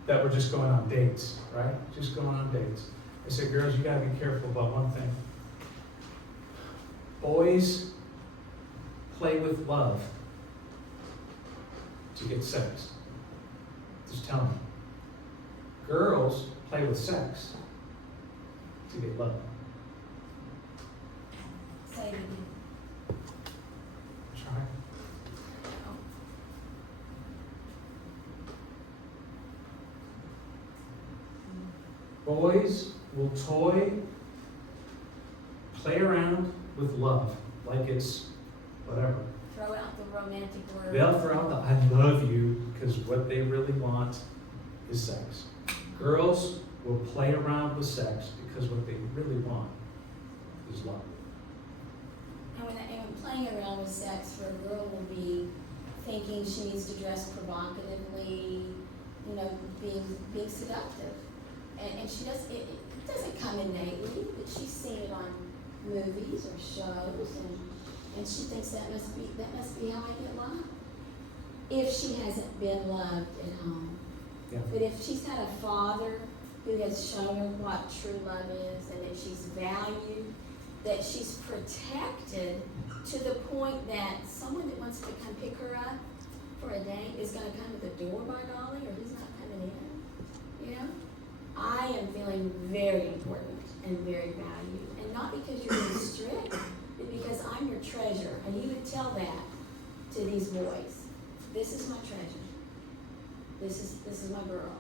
that were just going on dates, right? Just going on dates. I said, girls, you gotta be careful about one thing. Boys play with love to get sex. Just tell me. Girls play with sex to get love. Say it again. Try. Boys will toy, play around with love, like it's whatever. Throw out the romantic word. They'll throw out the I love you, because what they really want is sex. Girls will play around with sex because what they really want is love. And playing around with sex for a girl will be thinking she needs to dress provocatively, being seductive. And she does, it doesn't come innately, but she's seen it on movies or shows, and she thinks that must be how I get love. If she hasn't been loved at home. Yeah. But if she's had a father who has shown her what true love is, and that she's valued, that she's protected to the point that someone that wants to come pick her up for a date is going to come to the door, by golly, or he's not coming in. I am feeling very important and very valued, and not because you're being strict, but because I'm your treasure, and you would tell that to these boys. This is my treasure. This is my girl.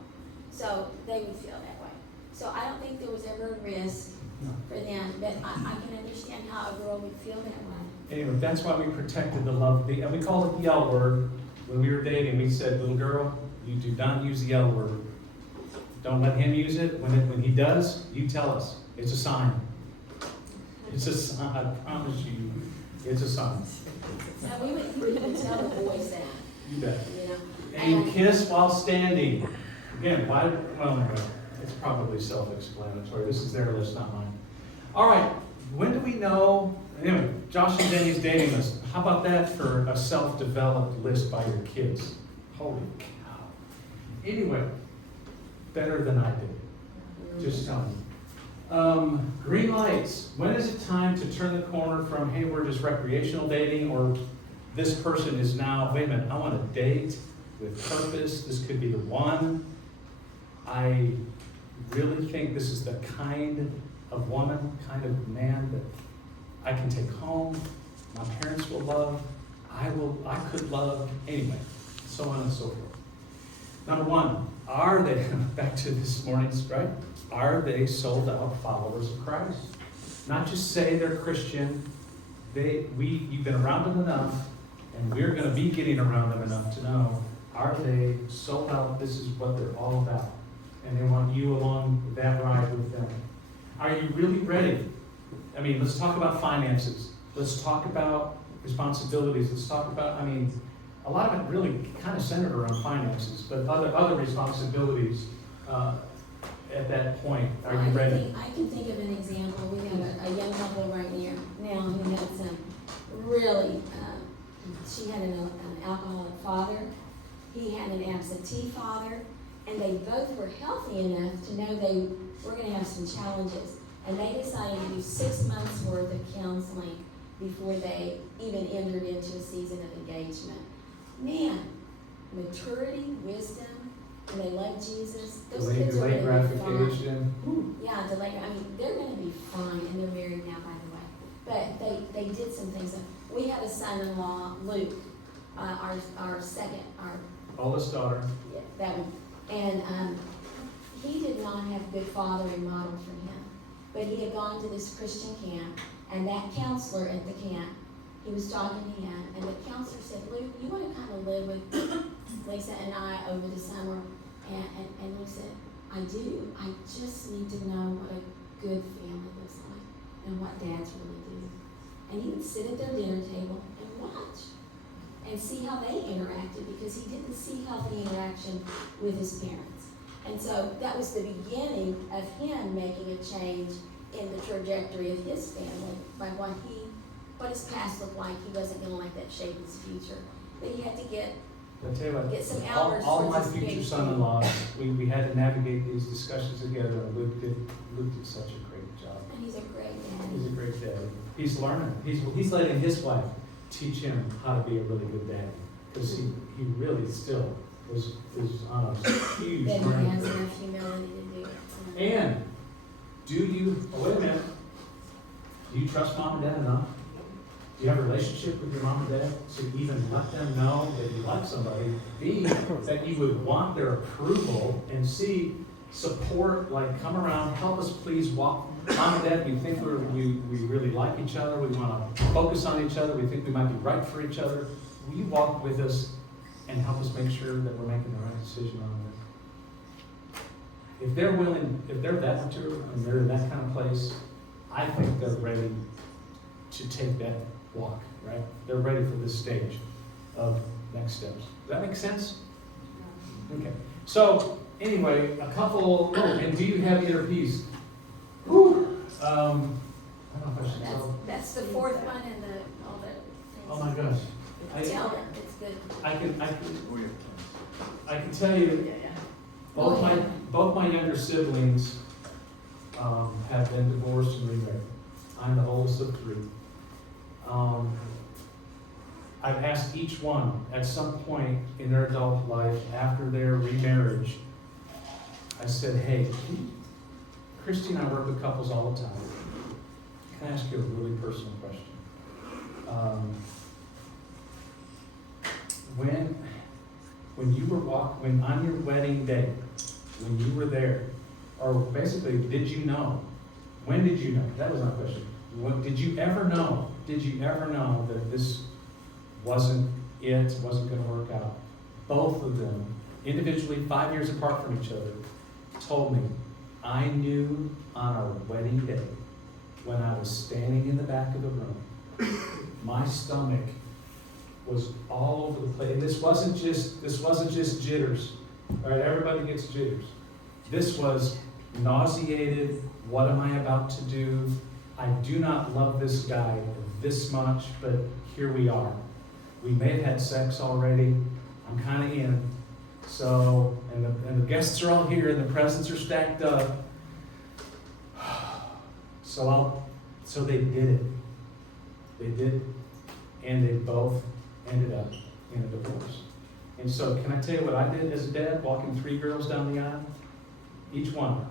So they would feel that way. So I don't think there was ever a risk for them, but I can understand how a girl would feel that way. Anyway, that's why we protected the love. And we called it the L word. When we were dating, we said, little girl, you do not use the L word. Don't let him use it. When he does, you tell us. It's a sign. It's a sign. I promise you, it's a sign. Now we would even tell the boys that. You bet. And And kiss while standing. Again, why? Well, no, it's probably self-explanatory. This is their list, not mine. All right. When do we know? Anyway, Josh and Jenny's dating list. How about that for a self-developed list by your kids? Holy cow. Anyway, better than I did. Just telling you. Green lights. When is it time to turn the corner from, hey, we're just recreational dating, or this person is now, wait a minute, I want to date with purpose. This could be the one. I really think this is the kind of woman, kind of man that I can take home. My parents will love. I could love. Anyway, so on and so forth. Number one, are they, back to this morning's, right? Are they sold out followers of Christ? Not just say they're Christian. You've been around them enough, and we're going to be getting around them enough to know, are they sold out? This is what they're all about. And they want you along that ride with them. Are you really ready? I mean, let's talk about finances. Let's talk about responsibilities. Let's talk about, a lot of it really kind of centered around finances, but other responsibilities at that point. Are you ready? I can think of an example. We have a young couple right now who had some really, she had an alcoholic father. He had an absentee father. And they both were healthy enough to know they were going to have some challenges. And they decided to do 6 months worth of counseling before they even entered into a season of engagement. Man, maturity, wisdom, and they love Jesus. Those kids are Delayed going to be fine. gratification. Yeah, they're going to be fine, and they're married now, by the way. But they did some things. We had a son-in-law, Luke, our Oldest daughter. yeah, that one. And he did not have good fathering model for him. But he had gone to this Christian camp, and that counselor at the camp, he was talking to him, and the counselor said, Luke, you want to come and live with Lisa and I over the summer? And Luke said, I do. I just need to know what a good family looks like and what dads really do. And he would sit at their dinner table and watch and see how they interacted, because he didn't see healthy interaction with his parents. And so that was the beginning of him making a change in the trajectory of his family by what his past looked like. He wasn't going to let that shape his future. But he had to get some hours all my towards his future PhD. son-in-laws, we had to navigate these discussions together, and Luke did such a great job. And he's a great dad. He's a great dad. He's learning. He's letting his wife teach him how to be a really good dad, because he really still is on a huge That he learning has curve. enough humility to do it. And wait a minute, do you trust mom and dad enough? Do you have a relationship with your mom and dad to even let them know that you like somebody? B, that you would want their approval, and C, support, like come around, help us please walk. Mom and dad, we think we really like each other, we want to focus on each other, we think we might be right for each other. Will you walk with us and help us make sure that we're making the right decision on this? If they're willing, if they're that mature and they're in that kind of place, I think they're ready to take that walk, right? They're ready for this stage of next steps. Does that make sense? Okay. So, anyway, a couple, oh, and do you have inner peace? Whew. I don't know if I should tell. That's the fourth one and all the things. Oh my gosh. Tell them, it's good. I can tell you, both my younger siblings have been divorced and remarried. I'm the oldest of three. I've asked each one at some point in their adult life after their remarriage, I said, hey, Christy and I work with couples all the time. Can I ask you a really personal question? When you were when on your wedding day, when you were there, or basically, did you know? When did you know? That was my question. Did you ever know? Did you ever know that this wasn't going to work out? Both of them, individually, 5 years apart from each other, told me, I knew on our wedding day, when I was standing in the back of the room, my stomach was all over the place. And this wasn't just jitters. All right, everybody gets jitters. This was nauseated. What am I about to do? I do not love this guy this much, but here we are. We may have had sex already. I'm kind of in. So, and the guests are all here, and the presents are stacked up. So they did it. They did, and they both ended up in a divorce. And so, can I tell you what I did as a dad, walking 3 girls down the aisle? Each one.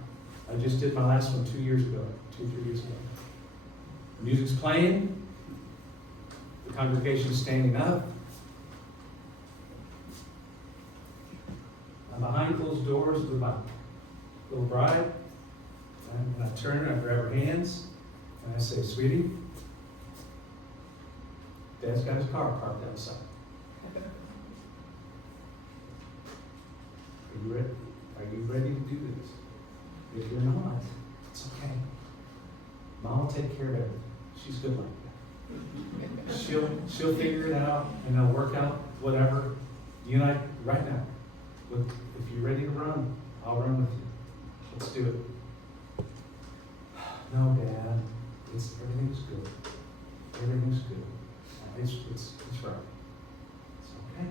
I just did my last one 2 years ago, 2-3 years ago. The music's playing. The congregation's standing up. And behind closed doors with my little bride. And I turn her, I grab her hands, and I say, sweetie, Dad's got his car parked outside. Are you ready? Are you ready to do this? If you're not, it's okay. Mom will take care of everything. She's good like that. She'll figure it out, and it'll work out, whatever. You and I, right now, if you're ready to run, I'll run with you. Let's do it. No, Dad, everything's good. Everything's good. It's right. It's okay.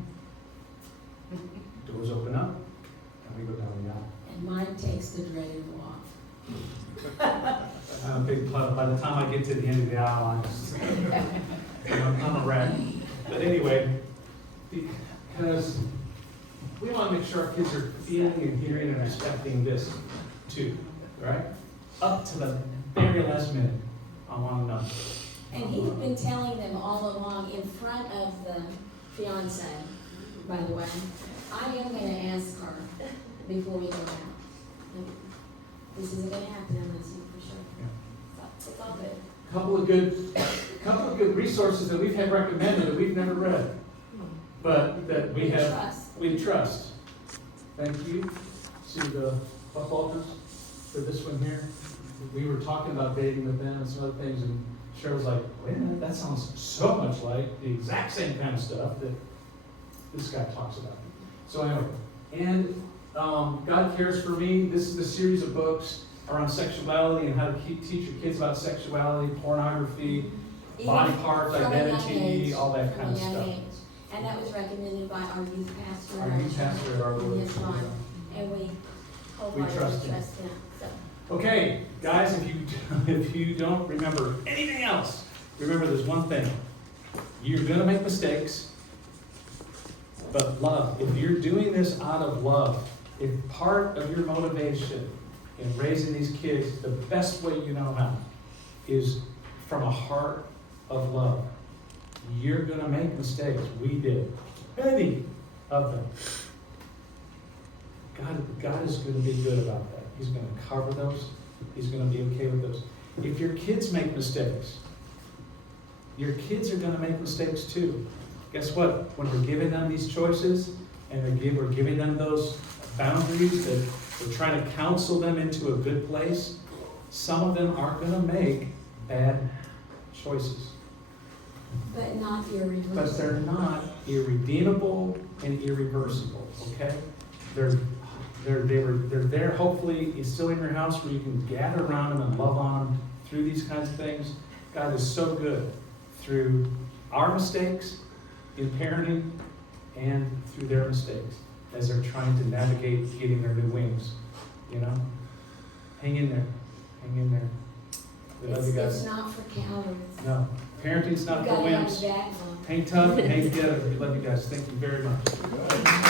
Doors open up, and we go down the aisle. And mine takes the dreaded walk. By the time I get to the end of the aisle, I'm a wreck. But anyway, because we want to make sure our kids are feeling and hearing and respecting this too, right? Up to the very last minute, I want to know. And he's been telling them all along in front of the fiance, by the way, I am going to ask her before we go out. This isn't going to happen unless you for sure. Yeah. So it's all good. Couple of good resources that we've had recommended that we've never read, but that we trust. Thank you to the Buckwalters for this one here. We were talking about dating with them and some other things, and Cheryl's like, wait a minute, that sounds so much like the exact same kind of stuff that this guy talks about. So anyway, and God Cares for Me. This is a series of books around sexuality and how to teach your kids about sexuality, pornography, body parts, identity, all that kind of stuff. And that was recommended by our youth pastor. Our youth pastor at our in his Lord. life. And we We trust him. So. Okay, guys, if you don't remember anything else, remember there's one thing. You're going to make mistakes, but love. If you're doing this out of love, if part of your motivation in raising these kids the best way you know how is from a heart of love, you're going to make mistakes. We did. Many of them. God is going to be good about that. He's going to cover those. He's going to be okay with those. If your kids make mistakes, your kids are going to make mistakes too. Guess what? When we're giving them these choices and we're giving them those boundaries, that we're trying to counsel them into a good place, some of them are going to make bad choices. But not irreversible. but they're not irredeemable and irreversible, okay? They're there hopefully still in your house where you can gather around them and love on them through these kinds of things. God is so good through our mistakes in parenting and through their mistakes as they're trying to navigate getting their new wings, you know? Hang in there. Hang in there. We love you It's guys. not for cowards. No, parenting's not You for gotta have wimps. a backbone. Hang tough and hang together. We love you guys. Thank you very much.